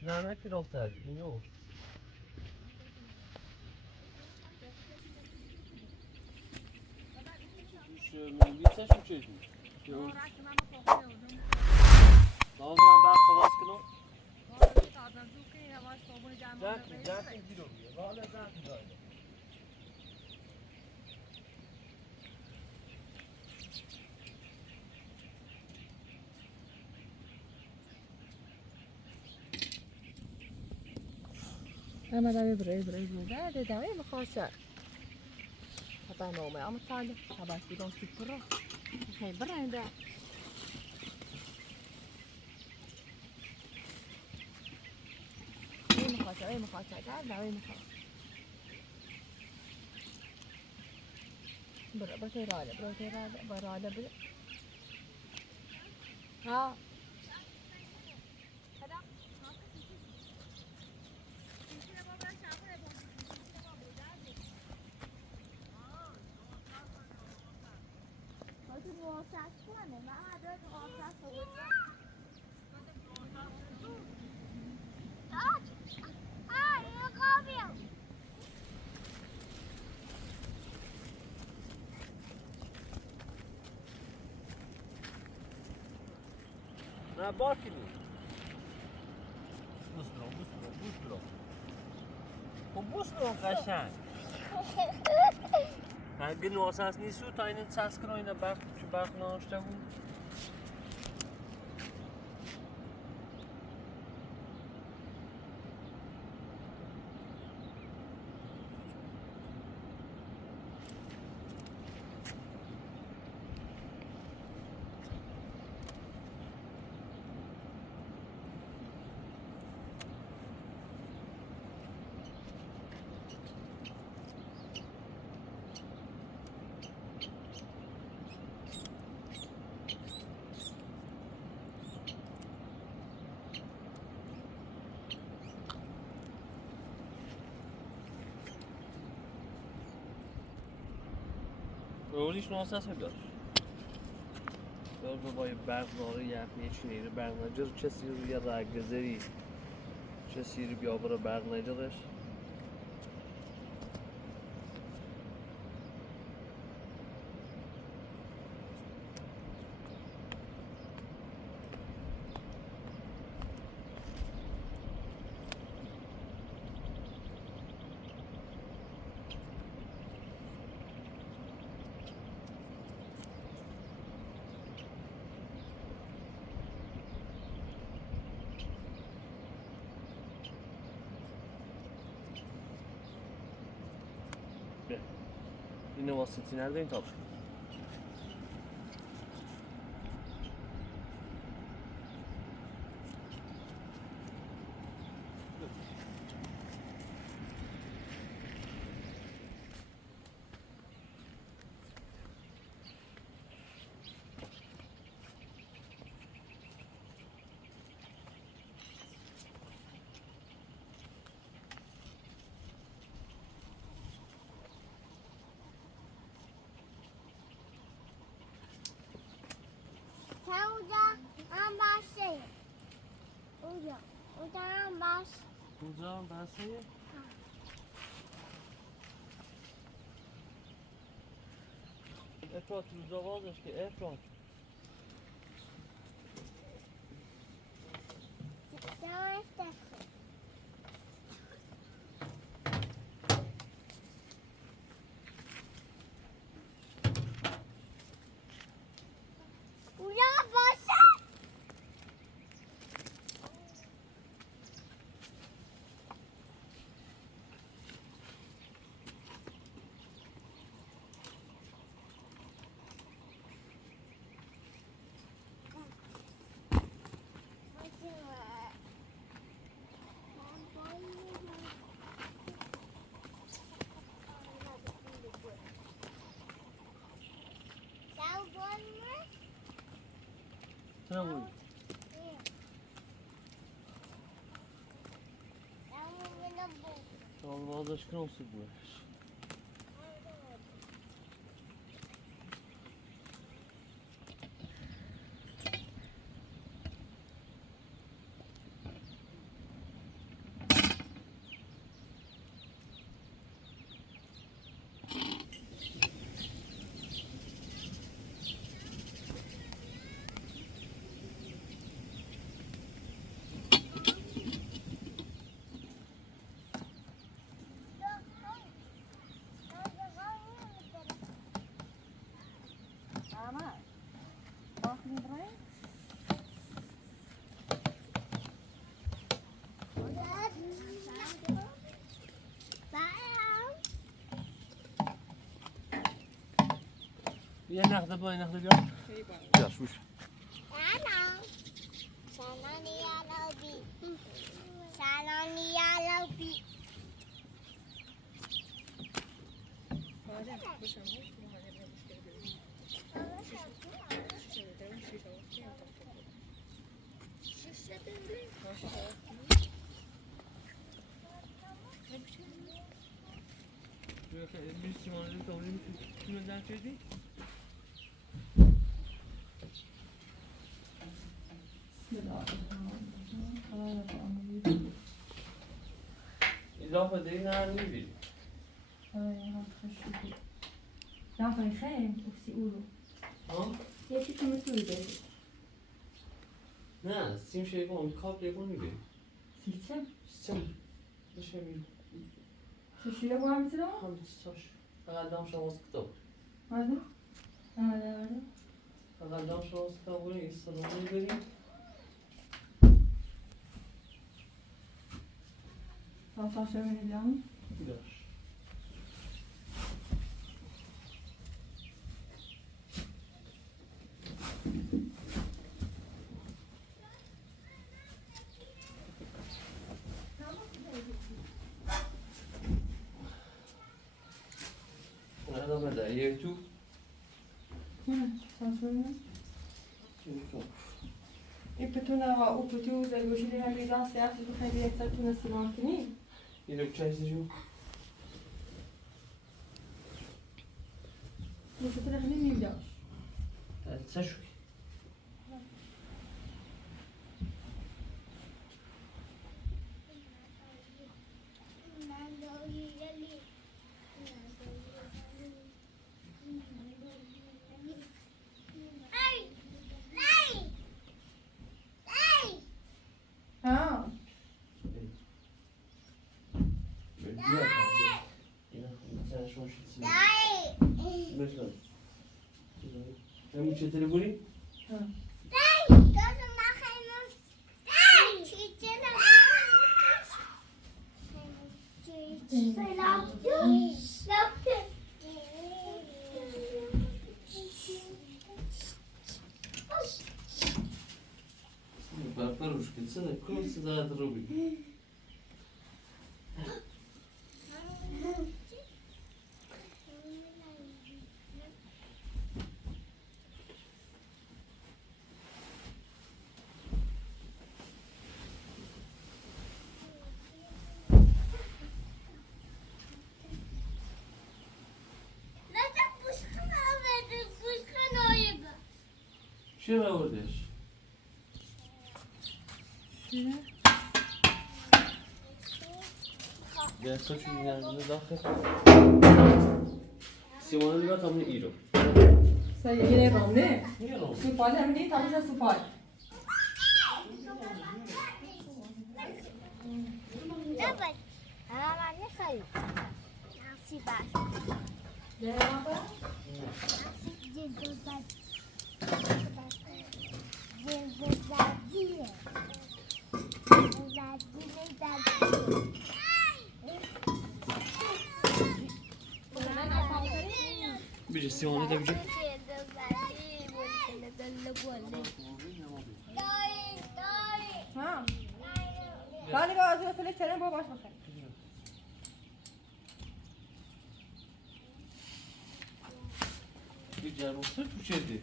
Nou, dan heb je er altijd. Joh. Wie is het? Daha ben kavas kilo. Zaten kilo. Valla zaten böyle. انا داوی برای ده داوی مخاصه حتی نومه اما تاله حباش بدون سپره خیلی برنده ای مخاصه ده داوی مخاصه برو تیراله برو ها نه باکی نیست. بوس برو قشنگ. اگه نواساس نیستو تا این ساس کنه اینا برق ناشته بود. رولیش نواساس بیار. Orada boyu bəğları yaxın içinir, bəğnəcər kəsir ya da gəzəri kəsir bir abura bəğnəcədir. Yine vasıtı neredeyim tabi. Sen ocağın başlayın. Ocağın baş. Hocam ben sayayım. Efrat rüzgar vardır ki Efrat. Devam et. Ocağın başı. Sana vurayım. Allah Allah aşkına olsun bu iş. Ama bakın buraya. Yine nakde böyle nakde gör. Yaşmış. Bir simanlı kavramı tümünden çözdü. İzafe değil nerede bir? Dan van geheim of die oerol. Ha? Je zit er naartoe, denk ik. Ne? Sim şey yapalım. Kalp yapalım gibi. Zitten. Sim. Dışarı bir. Zo zie je waar met dan? Hamdi saç. Agadam şavaz kitap. Hadi. Hadi. Agadam şavaz kitap buraya salonu vereyim. Wat was er in dan? Gör. Nerede beda? YouTube. Zoals we YouTube. Ik ben toen naar op het toe, dat we jullie hebben laatst jaar dus begrepen dat ik toen naar Sri niet. Yine bir çay içeceğim. Je zit er echt niet nieuw dan. Sen şu. Ja. Diğer kaldı. Yine sen şu şişsin. Mesela. Ben bu çeteli vurayım. سنة كل سنة ضربي. شو راودش؟ ده تو چی می‌گن داخل؟ سیمون لیبا تامون ایرو. سایه رامنه میارم. سوپال هم نی تامش سوپال دبل أنا ما نخيل ناسي بعد نه بابا ناسي جلد زاد جلد زادية بیچه سیمون ده بیچه. ها ولی با از فلک ترن باباش بخیر بیچه روسر تو چه دی؟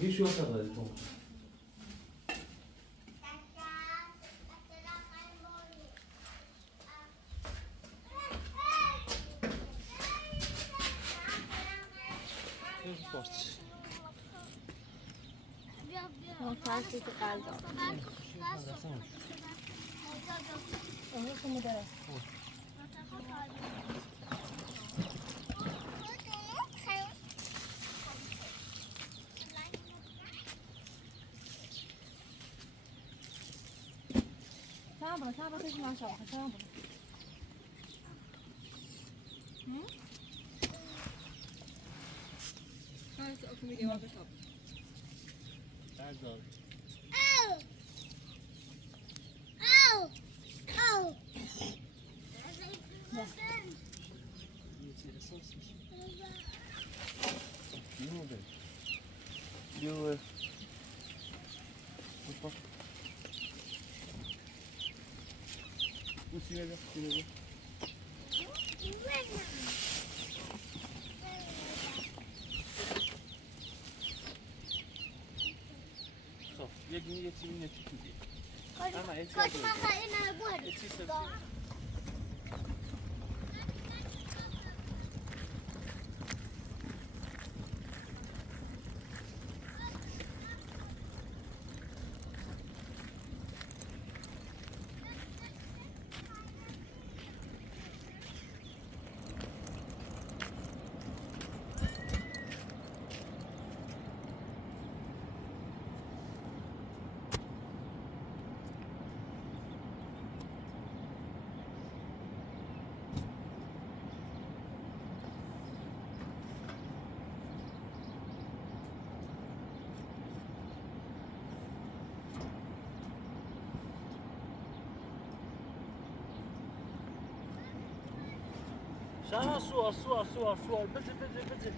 بیشو ساده تو. فارسی که قلب تعال تيجي مع شبكة تعال هاي تأكل ميديا واقف تعال. Yo, خب یه چیزی نتیجه. كنت ما خلينا نقول شما سوار بده.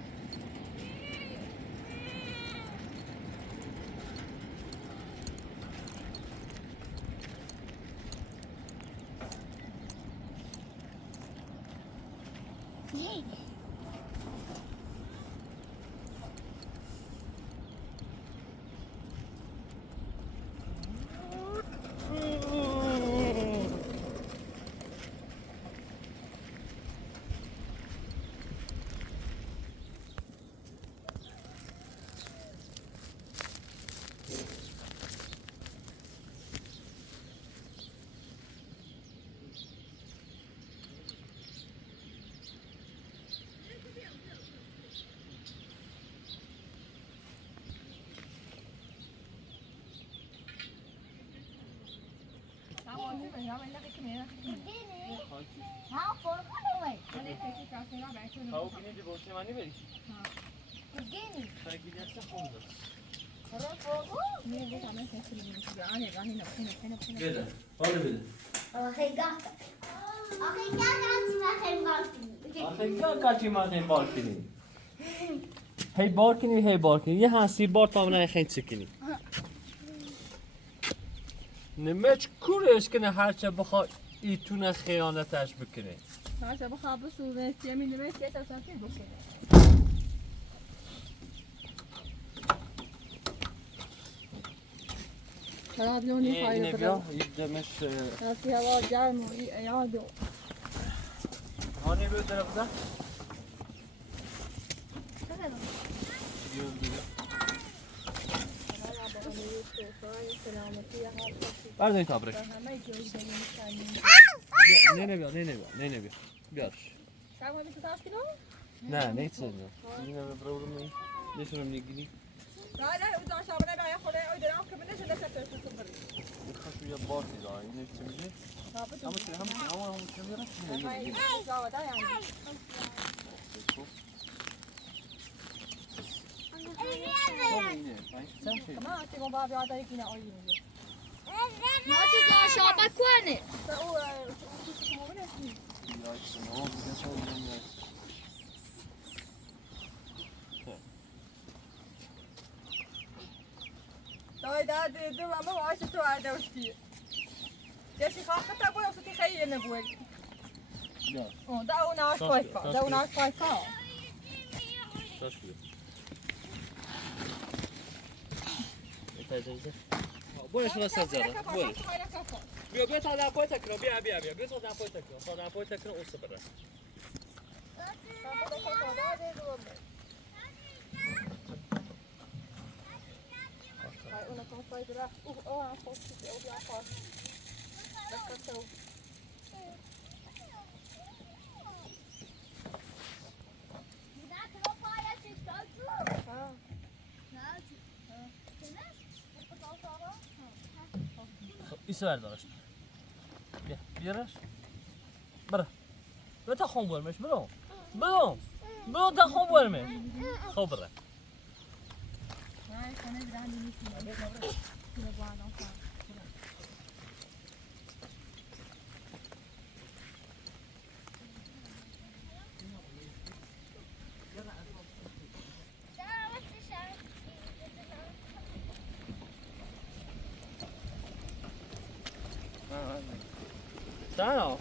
ها فرقة هاو بینی دی بوسی مانی بری. تجيني خاکی دست خونده. بده. حالا بده. أخي قاعد ما خير بالكني آخه کیا کاچی مانی بالکنی. هی بار کنی یه هستی بار تا من خیلی چکنی نمیچ کورش کنه هرچه بخواد ایتونه خیانتش بکنه هرچه بخواب بسونه سیمی نمیشه که اصلا فیل بکنه خراب لونی خواهی بیا دمش راستی هوا گرم و یادو هانی بیو در بزن بردارین تابرک نه بیا بیارش نه نیست اینه برورم نی نشونم نگیری بخشو یا بارتی داره اینه چه میگه همه چه میره ما تجا شابك واني دای داد دو ما واسه تو عدوشتی جاشي خاطر ابوي وصوتي خيي نبوي ده اون فايكا ده اون فايكا Taş gibi. Bora şuna sazara. Bora. Bia ta da poeta kro, bia. Bia ta da poeta kro. Ta da poeta kro o sabra. Ai, una con fai dura. A foto que eu vi a foto. Da canção. ایسو برداشت. بیا بیارش. برو. برو تا خون برمش برو. برو تا خون برمش. خوب بره. Ai, quando é grande, não tem. Ciao.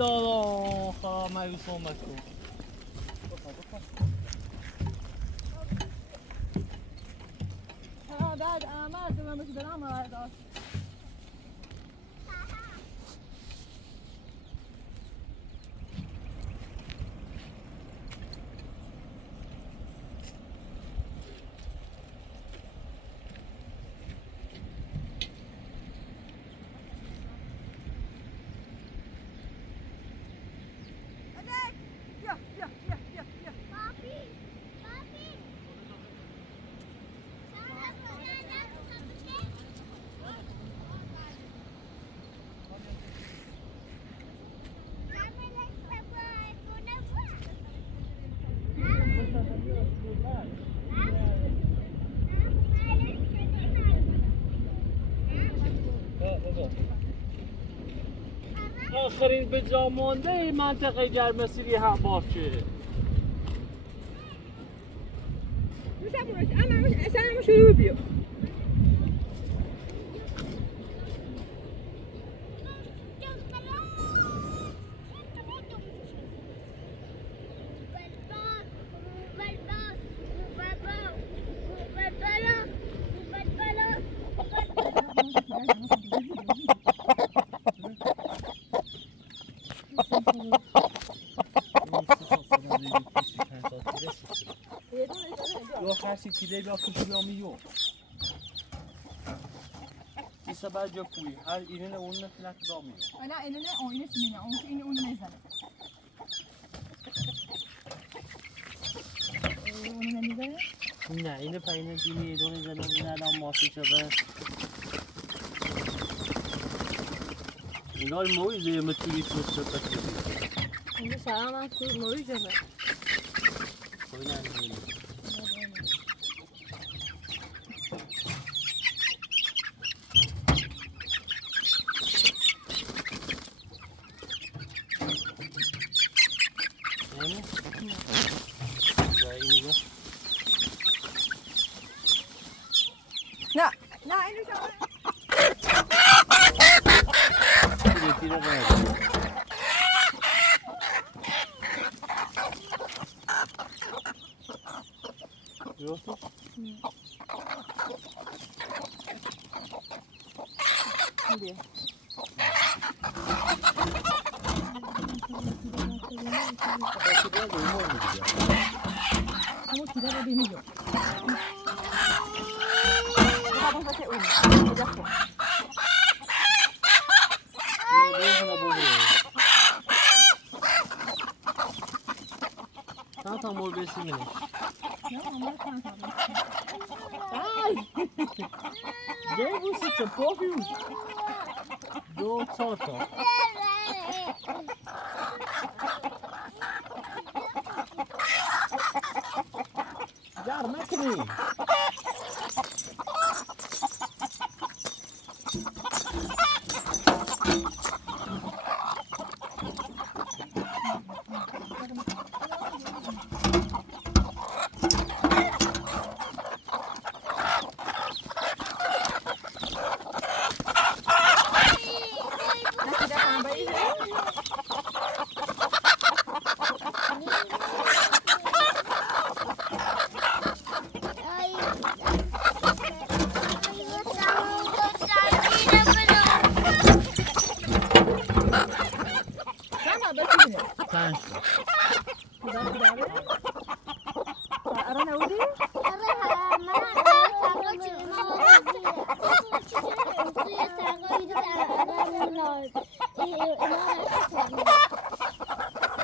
Da, ha mai uso mai tu. بعد عمل دوام بس برام هذا آخرین به جا مانده منطقه گرمسیری هم باشه. اما شروع بیو هرچی کیله بیا کشی بیا میو ایسا بعد جا کوی هر اینه اون نفلک دا میو لا اینه نه اون اینه چی نه اون اینه اون نمیزنه اون نمیزنه نه اینه پایینه دینی دونه زنه این الان ماسی شده اینال مویزه متویت مستقل اینه سلام از تو مویزه خوی نه اینه پیره نه درسته؟ بیا. همون پیره رو بمیجم. بابا باشه اون. بجا کن. چند تا مول بسیمش نه مامان چند تا بسیم. ده بوسی چه پافیوش 2 تا جر نکنی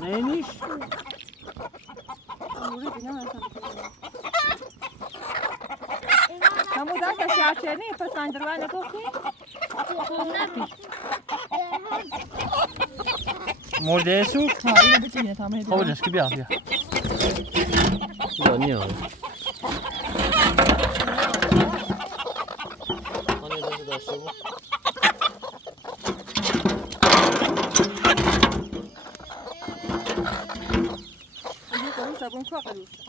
نینیش همون دست شرچنی پسند رو نگفتی؟ مرده سوک ها اینو بچینه تمام خب دست که بیا بیا نیاز آنه دست داشته بود sabun kwa kalusa.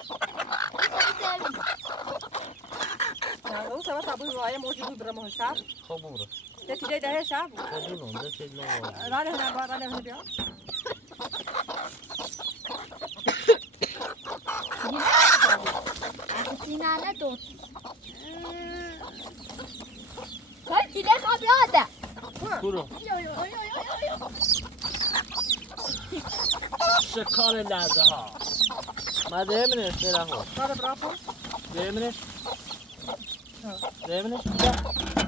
Kalusa basta abu roaya موجود برا مه شاب. خب برو. ده تیجای ده شاب. خب ده چه لون. رانه هنا با رانه هنا بیا. سینا نداد. کار دیگه قبلاده. برو. شکار لرزه ها. ما دیمنش برا خو. کار برا خو. دیمنش. دیمنش.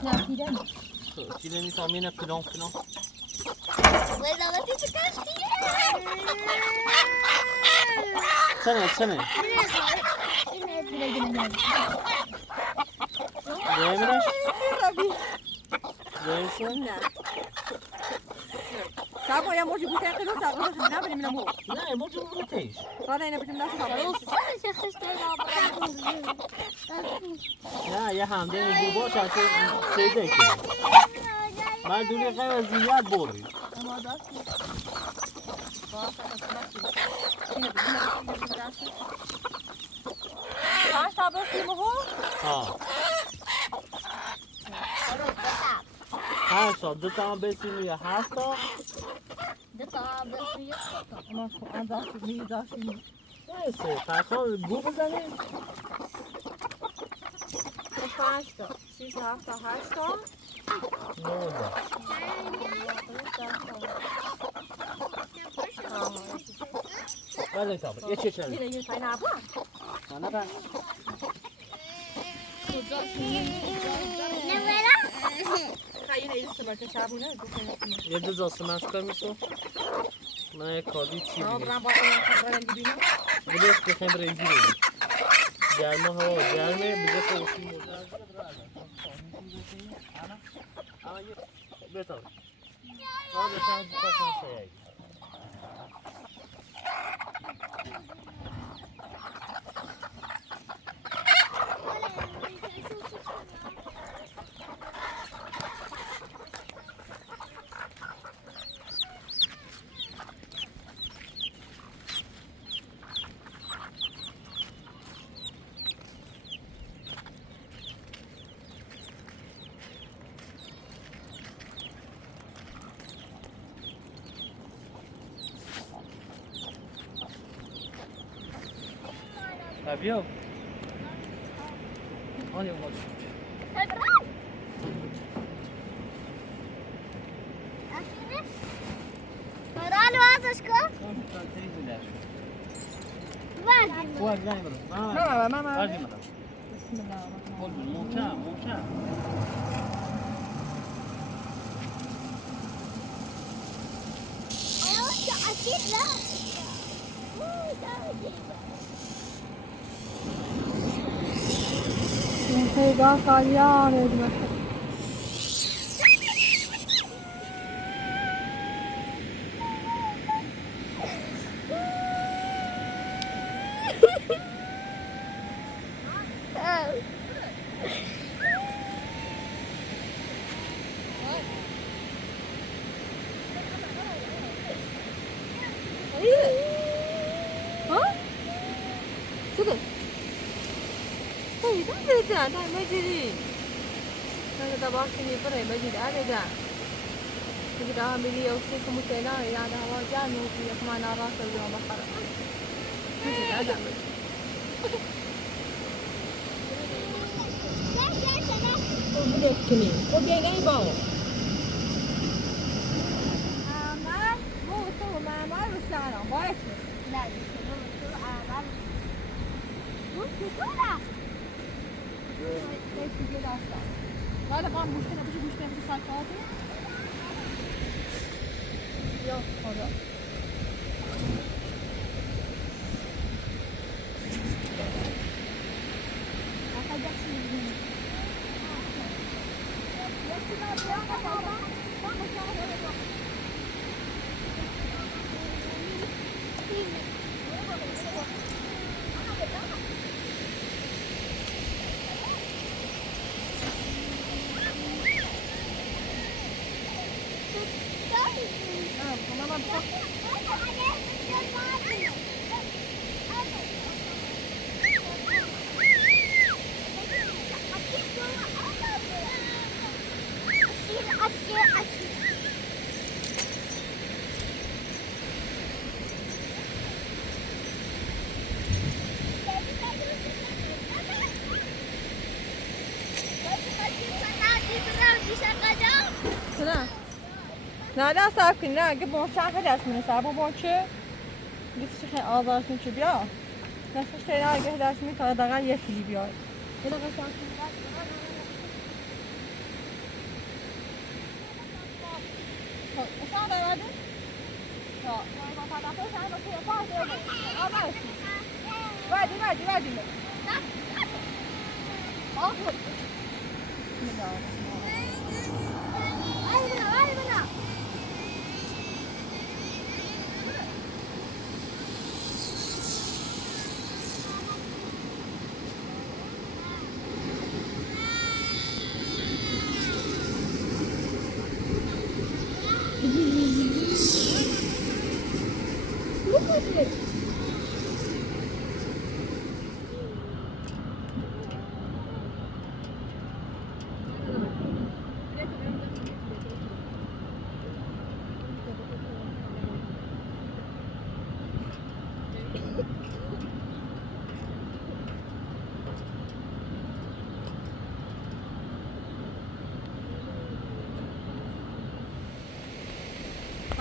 نه پیره پیره نیست آمینه پلون. ولی چه کشتی؟ چنه. دیمنش. نه. شاب یا موجود بوده خیلی ساعت نه بریم نمو. نه موجود بودیش. رانه اینه بریم دست کار. چه خسته نه یه همده میگو باشه چه دیگه. من دوری غیر زیاد بوری. اما دست. پنج تا بسیمه ها؟ ها. هشتا 2 تا بسیمه یا 7 تا؟ 2 تا بسیمه. اما آن دست می‌داشتیم. سه پسان گو بزنی؟ 5 تا 6 7 تا 8 تا 9 تا. ولی تا یه چه چلی؟ اینه یه پایین آبا. نه بر. خیلی ایست که شابونه. یه دو زاسمش کمیسو. من یک کاری چی آه دیگه؟ برام باید برام ببینم. بلیش بخیم برنگی بگی. گرمه هوا گرمه بگه خوشی مورد. اما یه بهتر. آه بشن پاسن سیایی. بیا آنی باش برای ازش کن ماما بسم الله الرحمن محکم خیلی قالیان ادمه شده طيب هذا ده مجري هذا ده باكني برا مجري هذا ده تقدر عاملي أوصيك متنا يعني هو جانو في كمان أراك اليوم آخر مجري هذا بکنی خب بیایی باو مو تو ماما رو سلام باشه لا هذا قام مشكلة مشكلة صار فاضي يا خدا نه نه صاحب کنی نه که بون چند خیلی از منه صاحب بون چه لیستش خیلی آزارشون چه بیا نفسش تینا اگه دست می تا دقیقا یک کلی بیاد یه دقیقا صاحب کنی اصلا دارده؟ یا با پدافه شما با توی پاس دیگه آبایشی وادی آخر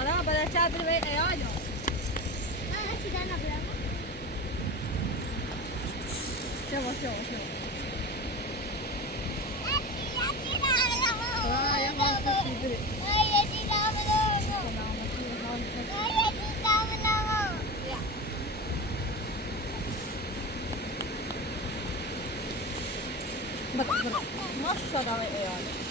خلاص بدأ تعبر بين عياله شوف ما شاء الله عياله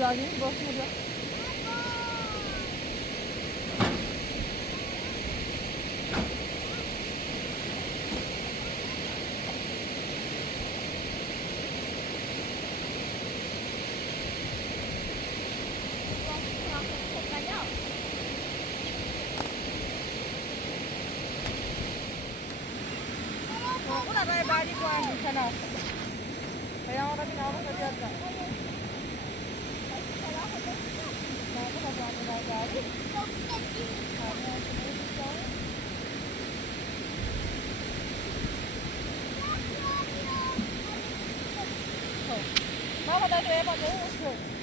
جایی باشه بیا اون راه بعدی باید کنار پیام را بینام را بیاد ماما داد روی با اون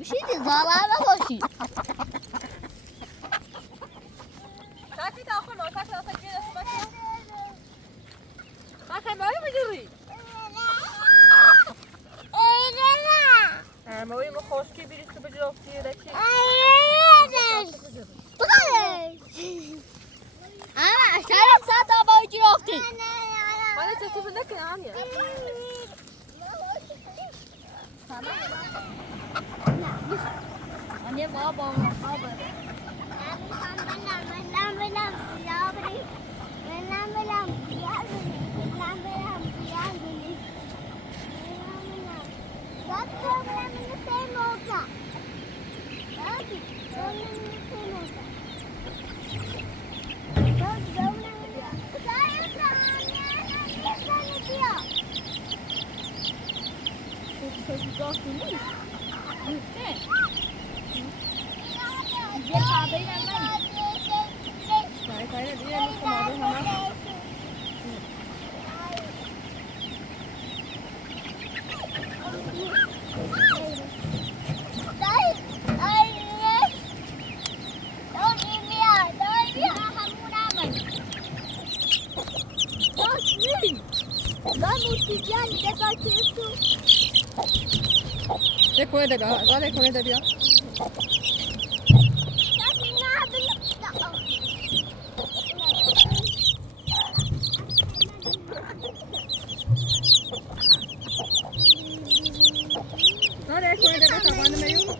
bir şey değil, zararına başı. تاكي تاخذ ما تاكل اصلا كذا سمكه ما كان معي مجري ما وي مخوش كي بيري تبجلو كثير لكن انا اشتريت ساعة باجي اختي. انا تشوف لك يا عمي Anne baba baba. کنه ده بیا زاله کنه ده بیا زاله کنه ده بیا تابانه میو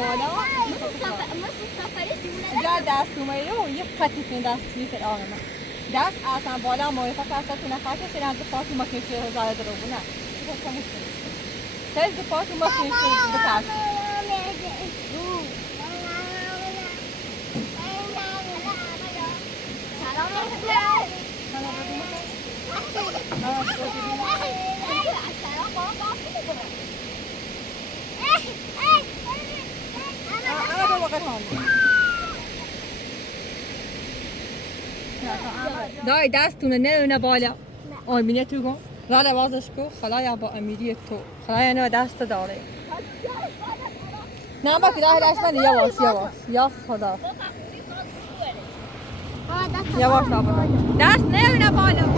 بالا جا دست اومده و یه قطعی دست میفر آقا من دست اصلا بالا موفق است تو نخاطر سرم تو پاکی ما که چه هزار درو نه سرز تو پاکی ما که چه بکاش دای دستونه نه بالا آمینه تو کن را روازش کو خلایا با امیری تو خلایا نه دست داره نه با که دای دست من یواش یا خدا یواش دست نه بالا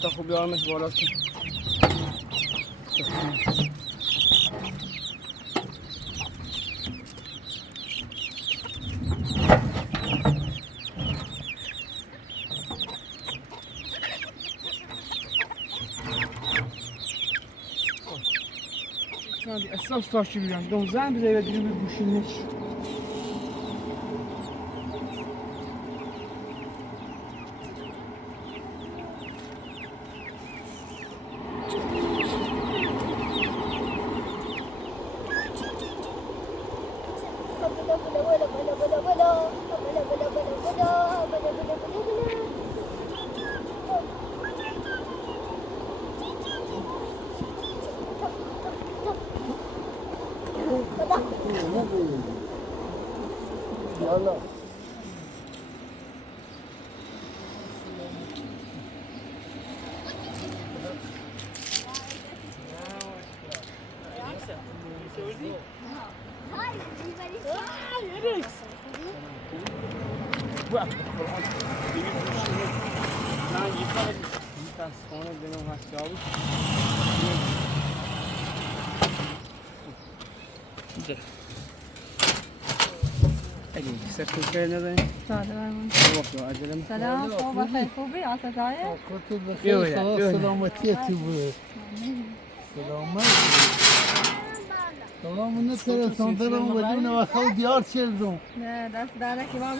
تا خوب بیارمش بالا که اساس تاشی بیان دو زن بذاری دیگه بگوشینش يلا سلام خوب بخیر خوبی آسدای سلامتی تو بود سلامت سلام نترسان دارم ولی اون وقت دیار چلدم نه دست داره که ما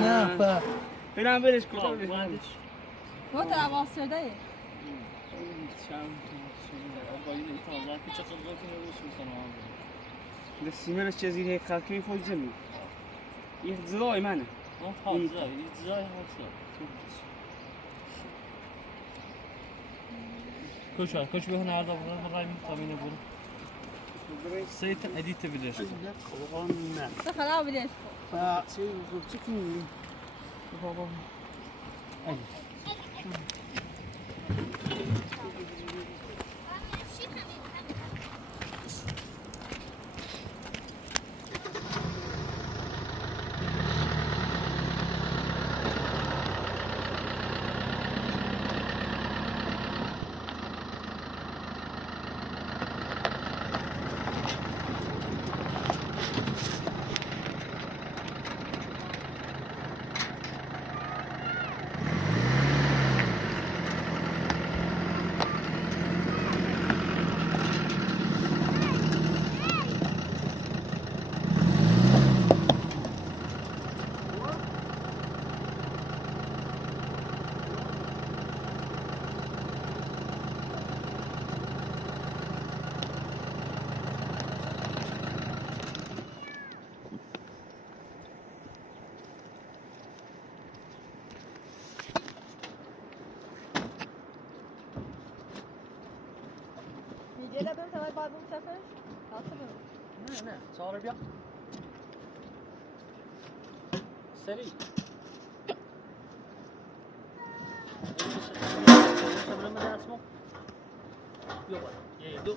نه پا فیلم برش کن تو تواس شده ای ده سیمرش چیزی هیک خاکی خوش زمین این زلای منه این زلای همسه کوچ به هنر دارم برای تامین برو سیت ادیت بدش نه تو خلاص بدش چی چی کنی بابا بوسفش؟ نه چهار بیا سریع برم به دست ما بیا بالا 1 2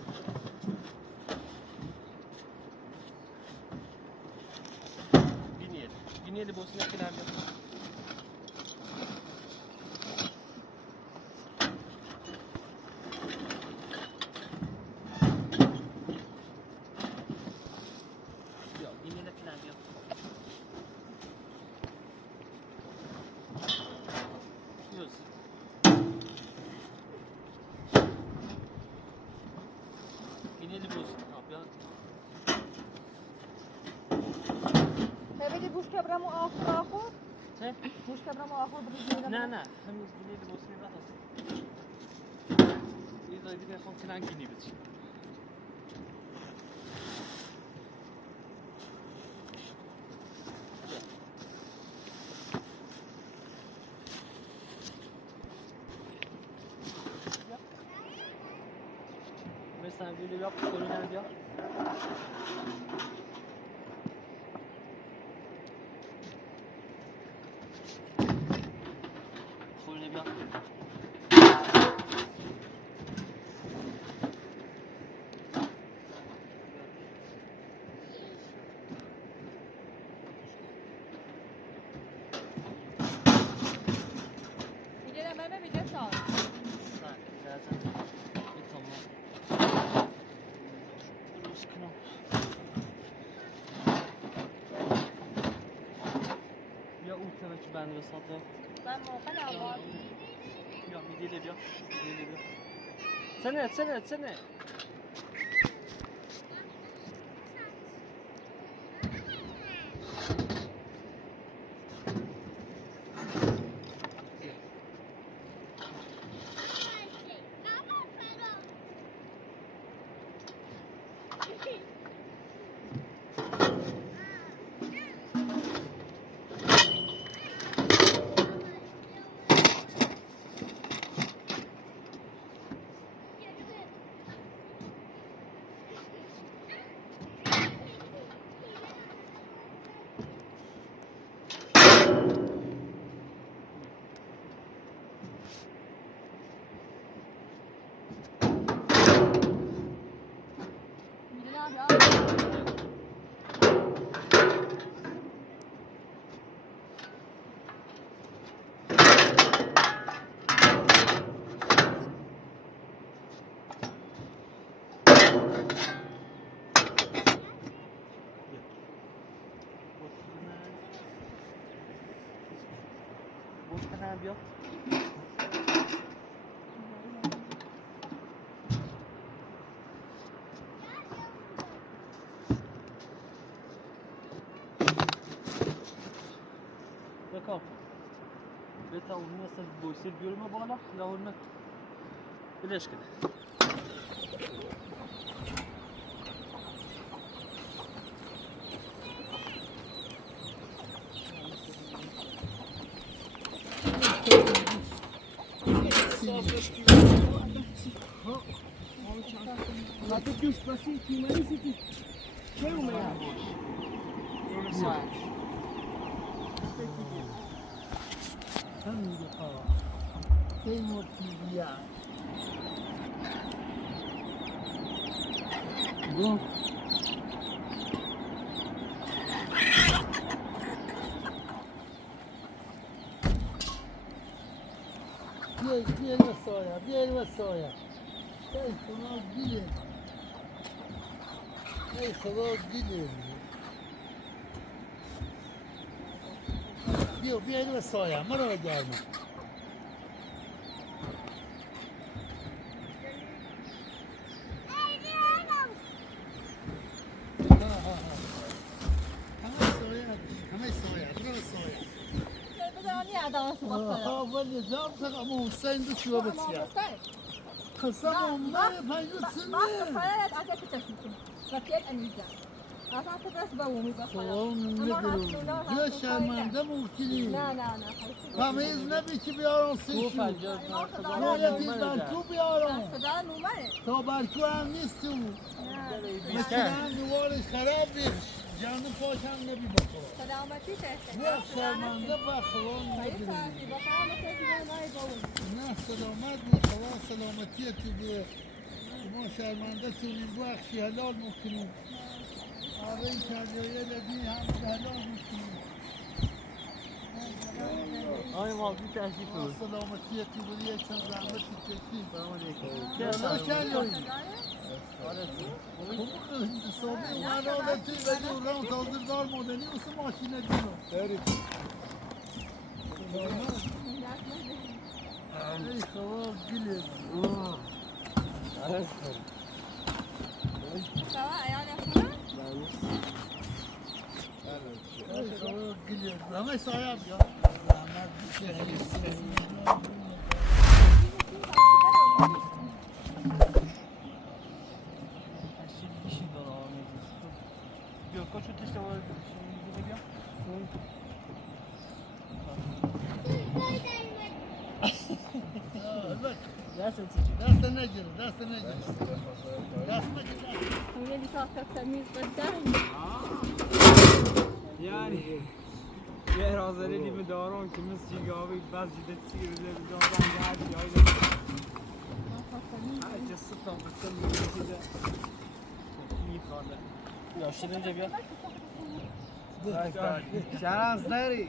Gini bosin yakın abi. Yok, gini yakın abi. Yok. Gini bosin abi. بدي بوش كبرمو آخر چه؟ بوش كبرمو آخر بریزیم نه همین گینه لباسی نخواست یه دایدی بخوام کنن گینی بچی مثلا ویلی بیا کنن بیا Ben sattım. Ben موقع var. Ya midyeyle bir. Sene. Bia. D'accord. بيتا والناس بيصير بيرمى بالا لو انك ليش كده Już pasinki, malisiki. Czemu ja? Tam mi dopała. Tej mocni ja. Bo... Biel soja. Ej, to gile. Ej, to gile. Biel soja, mara gelme. ولی زام تا امو حسین دو چیو بچیا خسام ما فایده سنه ما فایده از چه چشم کنی وقتی انیزا اصلا تو بس بومی بخدا خواهم نگرم بیا شرمنده موکلی نه تمیز نبی که بیارم تو سیشو فجار مولتی برکو بیارم خدا نومره تا برکو هم نیست تو مثلا نوارش خراب نیست جانو پاشم نبی بخور خدا آمدی تشت بیا شرمنده بخوام خیلی نگرم ساعتی با قامت دیگه نای بومی نه سلامت بود خدا سلامتی تو به ما شرمنده تونیم بخشی حلال میکنیم آره این کردیه لدی هم حلال میکنیم آی ما بی تشریف بود سلامتی تو بودی یک چند زحمتی کشی سلام علیکم نه کردیه صبحی اومد آده توی بدی و رام تازه دار مدنی واسه ماشینه دیرم ای خواه گلی سوا ایال خوبه ای خواه گلی همه سایه بیا بیا کچو تشت وارد بشیم بیا دست دست نگیره دست نگیره دست نگیره خیلی کافه تمیز بدن Yani yer azaleli mi daron kimiz cigavi baz cidet sirle daron geldi öyle. Herkes sıfır bütün müzikte iyi kaldı. یا شیرینجا بیا Şaraz deri.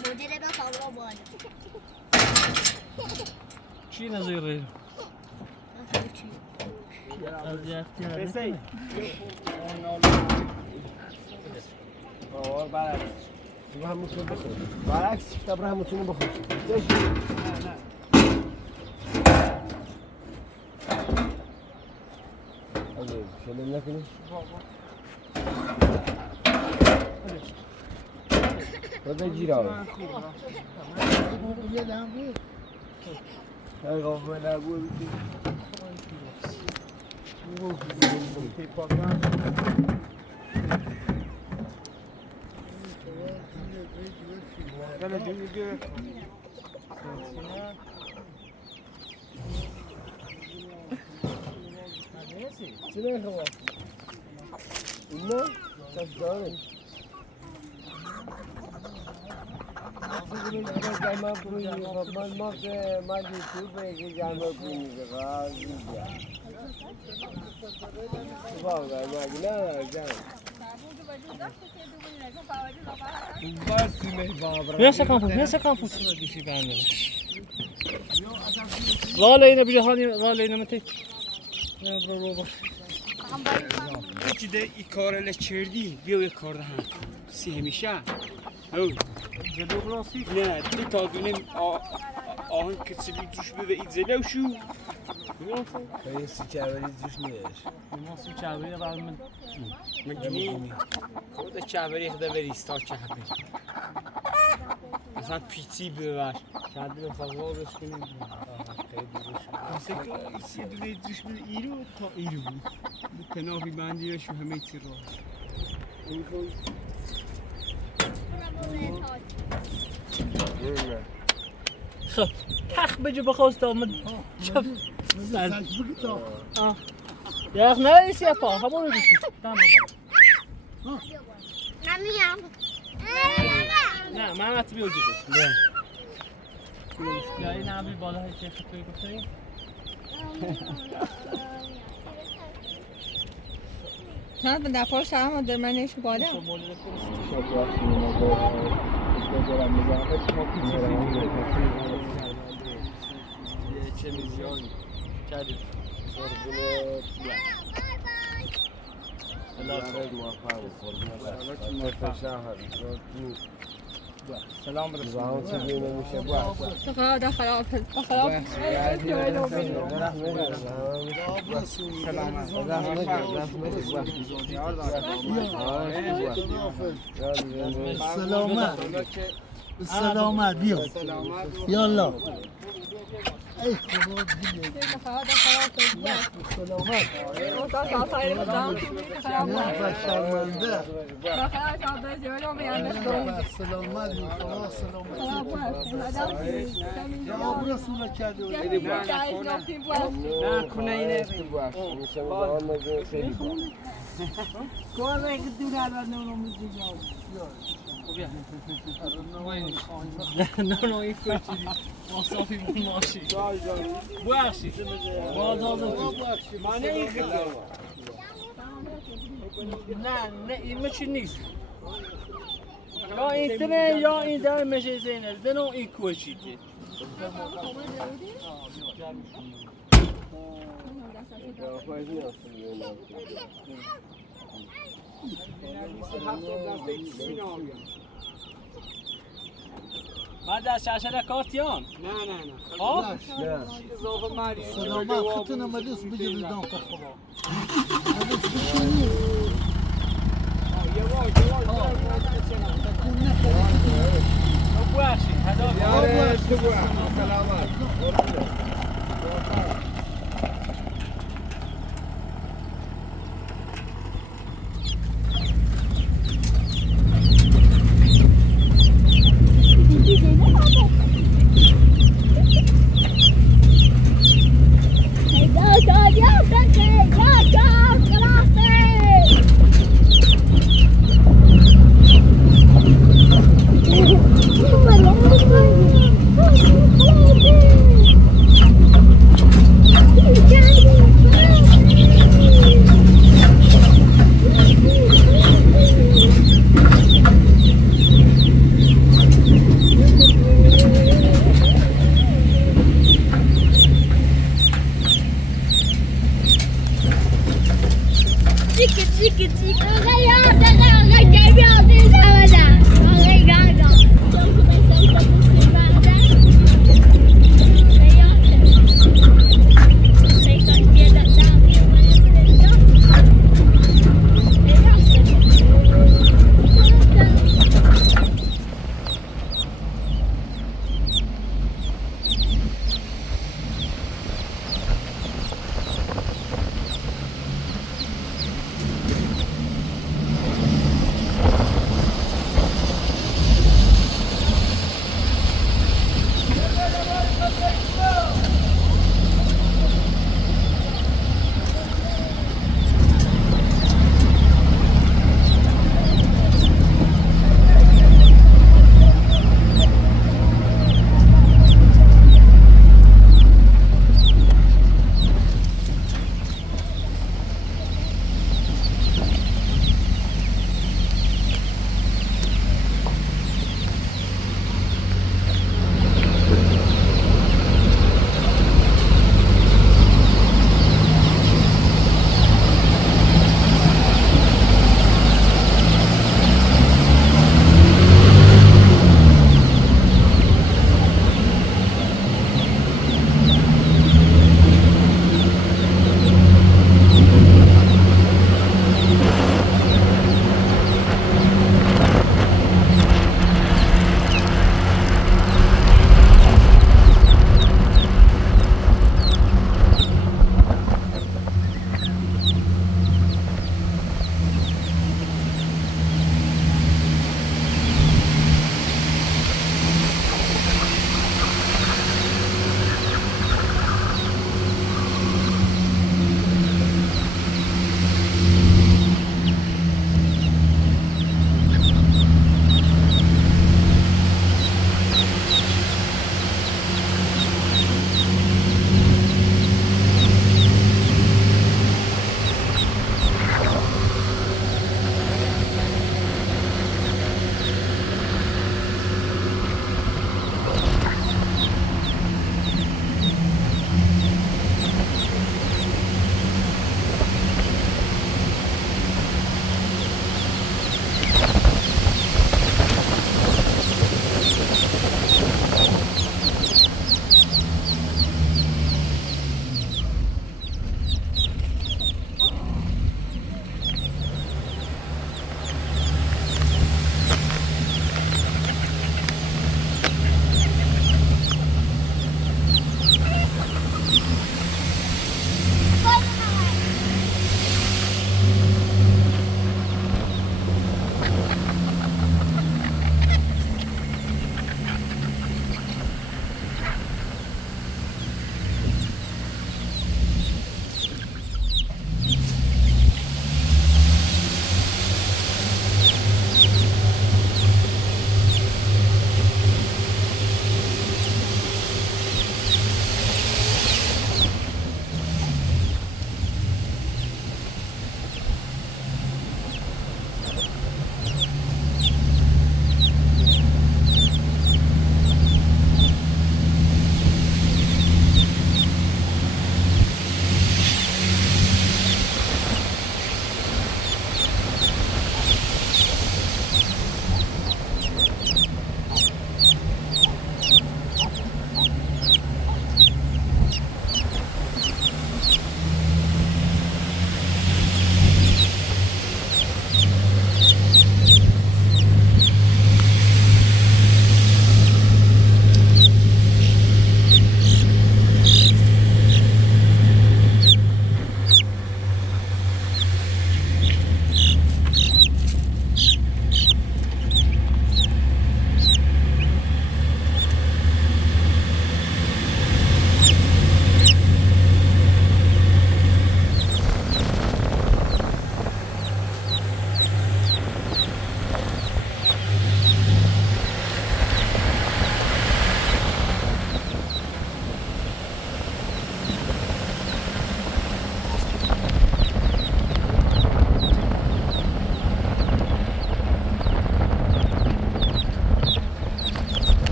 مدیر به کاملا باید چی نزیره اذیت کردی Desey. Ağır barak. همونتون بخور برعکس کتاب را همونتون بخور اگه شلم نکنی بده گیر آره یه دم بود هر قابل نبود Böyle düğü چی نخواه؟ اینا؟ کش داره جمع کنی من ما که مدی تو بگی جمع کنی که غازی بیا واقعا مگه نه جمع Neyse kampus dişi beğendim. Lale yine bir cihani lale yine mi tek? Ne bro bro. یکی ده ای کار لچردی بیا یه کار دهن سی همیشه او Cedi burası. نه دی تا دونه آهن کسلی دوش به اید زده شو Biliyor musun? خیلی چاوری زوش نیست Nasıl çeviriyor ben mi? مگنی خود چهبری خدا بری ستا چهبری مثلا پیچی ببر Kendi de fazla olmuş benim. مثلا که سی دونه دوش به ایرو تا ایرو بود bu پناهی بندی شو همه چی رو خب تخ بجو بخواست آمد. سلک بگی تا Ya ne iş yapar? Ha bunu düşün. Tamam baba. نمیام Ne, ben atmıyor dedi. Ne? Ya yine abi balığı hiç yakıtıyor götüreyim. ها من در پاش هم در منش بالا Somali'de konuştuk. شب رفتیم دارم مزاحمت Televizyon. Kendi. قربونت Allah خیلی موفق قربونت شهر سلام برسون زمان چیزی نمیشه باید دخل دخل سلام سلامت سلامت بیا یالا ای خدا دیگه دیگه خراب سلامت تا سایر بودم خراب نه بر شرمنده خراب شده جلو میانش بر سلامت خدا سلامتی جواب رسول کرده نه کنه اینه نه این کوچی مصافی ماشی بخشی باز مانه این نه این مچی نیست یا این تنه یا این در مشه زینه دنو این کوچی ما در شاشة کارتیان نه آه اضافه ماری سلامت خطنا مدرس بجري دون خدا بواشی یاره تو سلامت Hãy subscribe cho kênh Ghiền Mì Gõ để không bỏ lỡ những video hấp dẫn.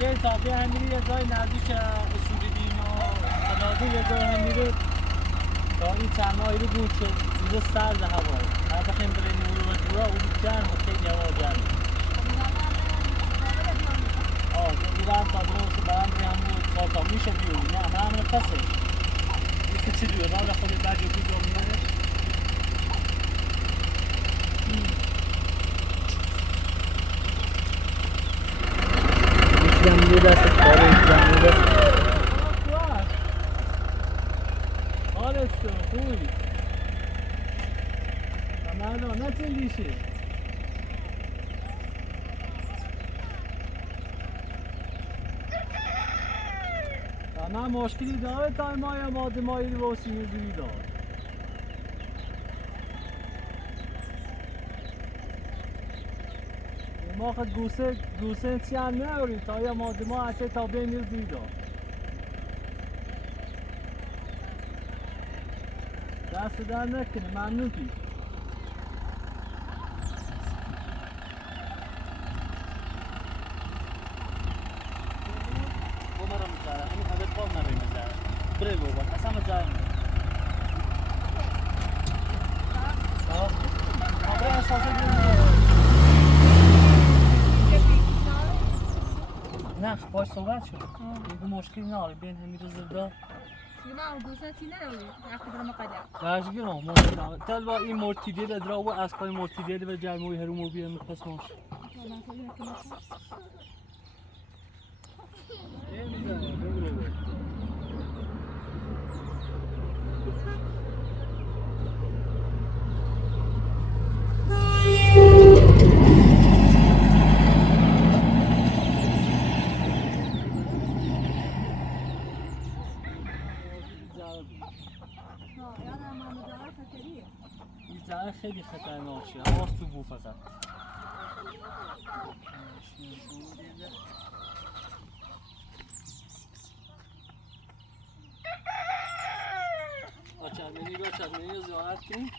گره تابع همیری یه جای نزدیک اصول دین و صداقی یه جای همیری تا این چند ماهی رو بود که روز سرد هوا هر بخیم برای نورو و دورا او گرم و خیلی هوا گرم دیوان تا درست برام بریم و تا میشه بیونی نه من همون پسش این چی دوی راه خود بعد یکی دو میاره یکیم یه دست کاره یکیم یه دست حالت خوبی مردم نتیلیشی من مشکلی داره تا ماه ماده مایی رو باسی نزوی دار ما خود گوسه چیان نوری تا یا ماده ما حتی تا بین نزوی دار دست در نکنه ممنون کی بره بابا اصلا مزاحم آبره اساسا نه باش صحبت شد دیگه مشکلی نداره بین همین زردا نه دوستی نداری وقتی برام قدم درجگی نه مشکل نداره تل با این مرتیده درا و اسکای مرتیده به جرموی هرومو بیام پس ماش این خیلی خطرناک شه حواس تو بو فقط چرمنی رو زیارت کنیم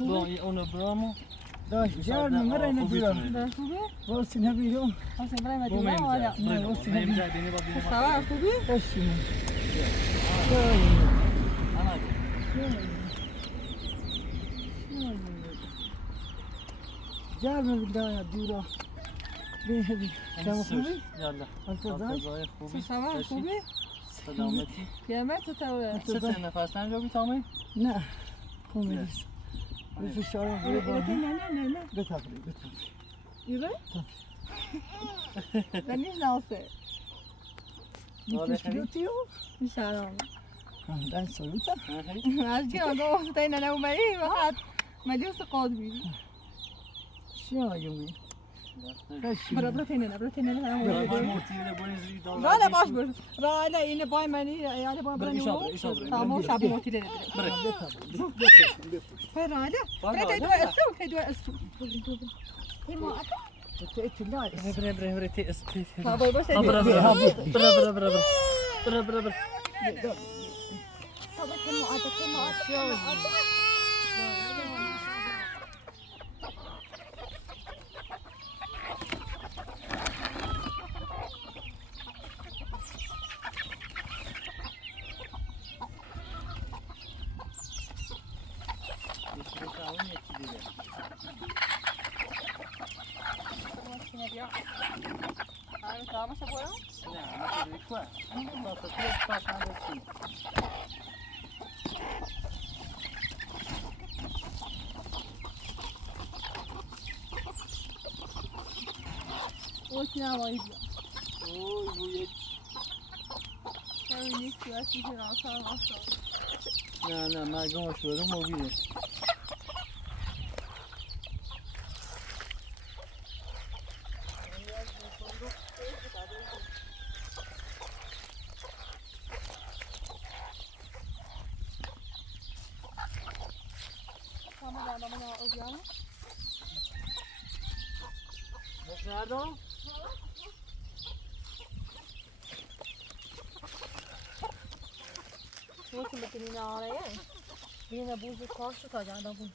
با اونو برامو داشت جرم مرا ندارم واسه نبیرم حسین برای بو مدینه میمزه آره واسه میمزه بینی با بینی خبر خوبی؟ بشینم جرم بدایا دورا بهدی شما خوبی؟ یالا انت زای؟ خوبی خبر خوبی؟ سلامتی پیامت تو چه نفس نجابی تامی؟ نه خوبی نیست بفشارم روی بانی نه بتابری ایره؟ دنیش ناسه تشکیلاتیو؟ سلام دن سلوتا از که آدم واسه این نومایی وقت ملیوس قاد بیدی شو یومی برا تینه رالا باش بر رالا اینه بای منی یاله بای برا منی ایشابره تمام شب موتی ده رالا برا تدو اسو بره تی اسپیت بابا باش برا نه مرگم شده موبیله nerede? Nasıl bitirine araya? Yine buzu karşı kaçan da bu.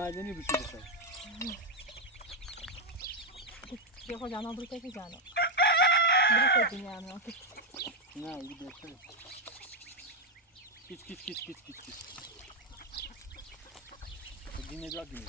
معدنی بشه بخیر. یه خود جانا بریده که جانا. بریده دنیا هم نه این بهتره. کیس. دینه جا دینه.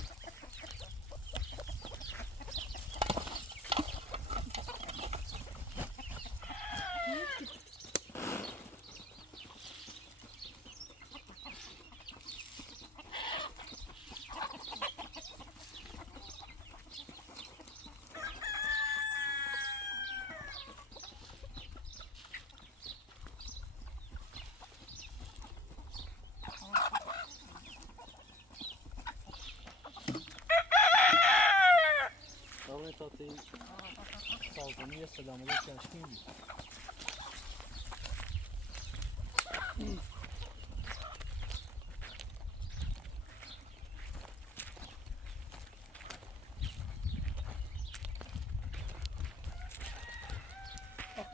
تاتی سازمی سلامت کشمیر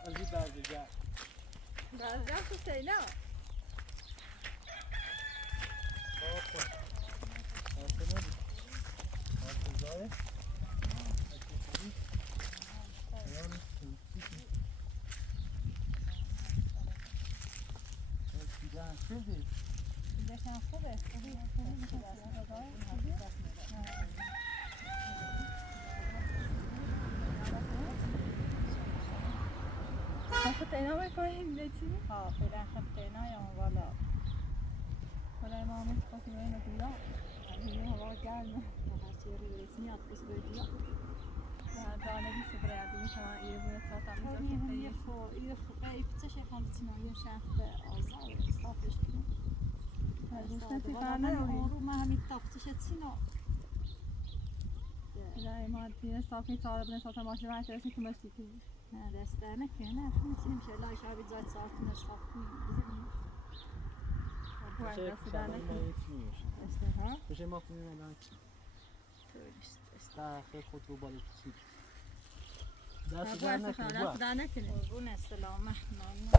ازی برزگر برزگر تو سینا خطینا میکنیم لیتی؟ ها فعلا خطینا یا والا خدای ما همه خواهی باید نبیلا همه هوا گرمه هرچی رو برسیات بس بردیا دانه بیست برای میتونم ایره باید ساعت هم خب میزا یه خو پیپچه شکم بتونم یه شخص آزار صافش کنم دوستان تی والا فرنه من روی رو ما همین تاپتش تینا خدای ما دینه صافی ساعت بنا ساعت ماشین وقت رسیم که مشتی کنیم نه دست در نکنه میتونیم شلای شابی زاد ساعت کنه صاف کنیم باید دست در نکنیم بشه ما کنیم الان دست خود رو بالا کسی دست در نکنیم دست در نکنیم قربون سلامه ممنون